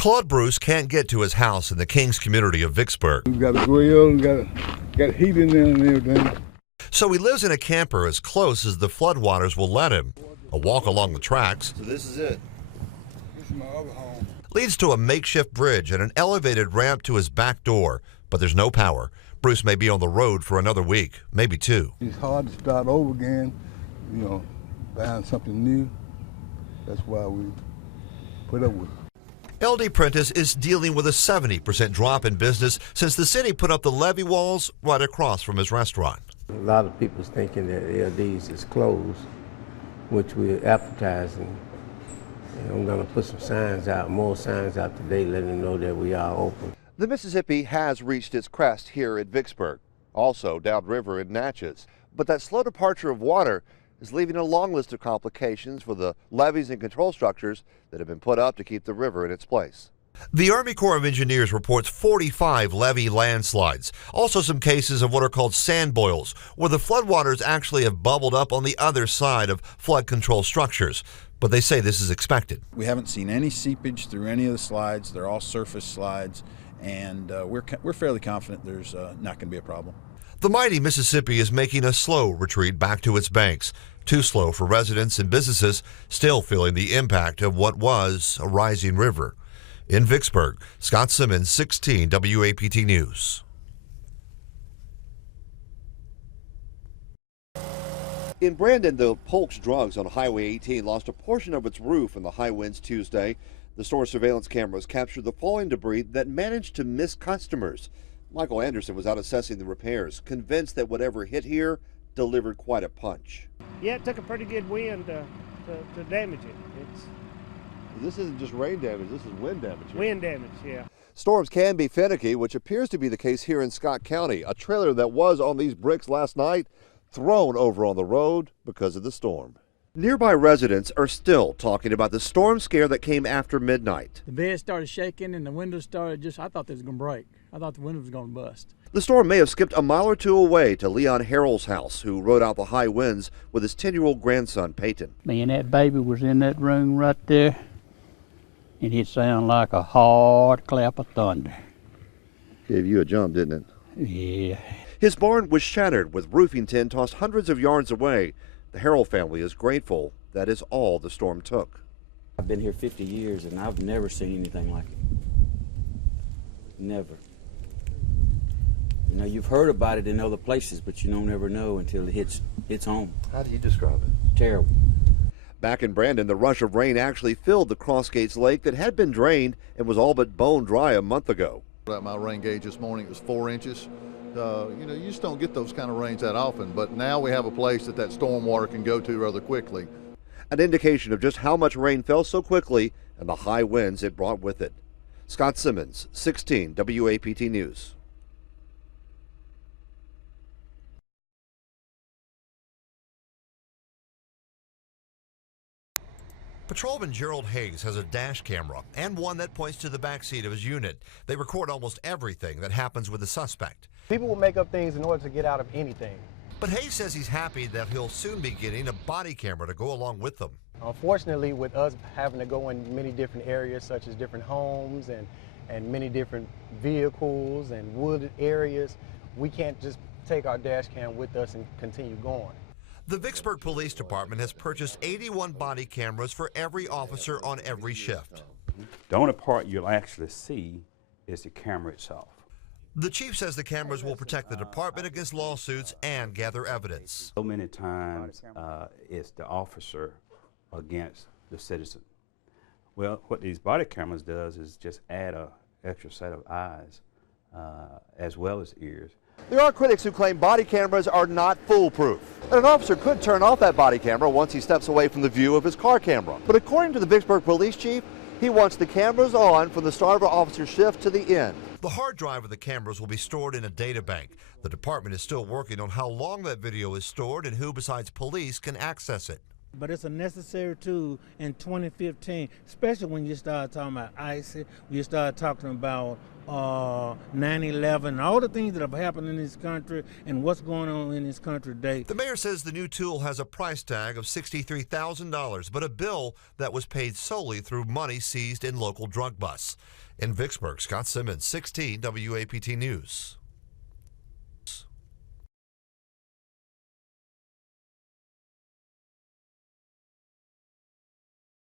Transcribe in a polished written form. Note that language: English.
Claude Bruce can't get to his house in the Kings community of Vicksburg. We got a grill and got heat in there and everything. So he lives in a camper as close as the floodwaters will let him. A walk along the tracks. So this is it. This is my other home. Leads to a makeshift bridge and an elevated ramp to his back door, but there's no power. Bruce may be on the road for another week, maybe two. It's hard to start over again, buying something new. That's why we put up with it. LD Prentice is dealing with a 70% drop in business since the city put up the levee walls right across from his restaurant. A lot of people's thinking that LD's is closed, which we're advertising. And I'm going to put some signs out, more signs out today, letting them know that we are open. The Mississippi has reached its crest here at Vicksburg, also downriver in Natchez. But that slow departure of water is leaving a long list of complications for the levees and control structures that have been put up to keep the river in its place. The Army Corps of Engineers reports 45 levee landslides. Also some cases of what are called sand boils, where the floodwaters actually have bubbled up on the other side of flood control structures. But they say this is expected. We haven't seen any seepage through any of the slides. They're all surface slides, and we're fairly confident there's not going to be a problem. The mighty Mississippi is making a slow retreat back to its banks. Too slow for residents and businesses still feeling the impact of what was a rising river. In Vicksburg, Scott Simmons, 16 WAPT News. In Brandon, the Polk's Drugs on Highway 18 lost a portion of its roof in the high winds Tuesday. The store surveillance cameras captured the falling debris that managed to miss customers. Michael Anderson was out assessing the repairs, convinced that whatever hit here delivered quite a punch. Yeah, it took a pretty good wind to damage it. This isn't just rain damage, this is wind damage. Wind damage, yeah. Storms can be finicky, which appears to be the case here in Scott County. A trailer that was on these bricks last night thrown over on the road because of the storm. Nearby residents are still talking about the storm scare that came after midnight. The bed started shaking and the windows started I thought they was going to break. I thought the window was going to bust. The storm may have skipped a mile or two away to Leon Harrell's house, who rode out the high winds with his 10-year-old grandson, Peyton. Me and that baby was in that room right there, and it sounded like a hard clap of thunder. Gave you a jump, didn't it? Yeah. His barn was shattered with roofing tin tossed hundreds of yards away. The Harrell family is grateful that is all the storm took. I've been here 50 years and I've never seen anything like it. Never. You know, you've heard about it in other places, but you don't never know until it hits home. How do you describe it? Terrible. Back in Brandon, the rush of rain actually filled the Crossgates Lake that had been drained and was all but bone dry a month ago. At my rain gauge this morning, it was 4 inches. You just don't get those kind of rains that often, but now we have a place that storm water can go to rather quickly. An indication of just how much rain fell so quickly and the high winds it brought with it. Scott Simmons, 16 WAPT News. Patrolman Gerald Hayes has a dash camera and one that points to the backseat of his unit. They record almost everything that happens with the suspect. People will make up things in order to get out of anything. But Hayes says he's happy that he'll soon be getting a body camera to go along with them. Unfortunately, with us having to go in many different areas, such as different homes and many different vehicles and wooded areas, we can't just take our dash cam with us and continue going. The Vicksburg Police Department has purchased 81 body cameras for every officer on every shift. The only part you'll actually see is the camera itself. The chief says the cameras will protect the department against lawsuits and gather evidence. So many times it's the officer against the citizen. Well, what these body cameras does is just add an extra set of eyes as well as ears. There are critics who claim body cameras are not foolproof. And an officer could turn off that body camera once he steps away from the view of his car camera. But according to the Vicksburg police chief, he wants the cameras on from the start of an officer's shift to the end. The hard drive of the cameras will be stored in a data bank. The department is still working on how long that video is stored and who besides police can access it. But it's a necessary tool in 2015, especially when you start talking about ICE, when you start talking about 9/11, all the things that have happened in this country and what's going on in this country today. The mayor says the new tool has a price tag of $63,000, but a bill that was paid solely through money seized in local drug busts. In Vicksburg, Scott Simmons, 16 WAPT News.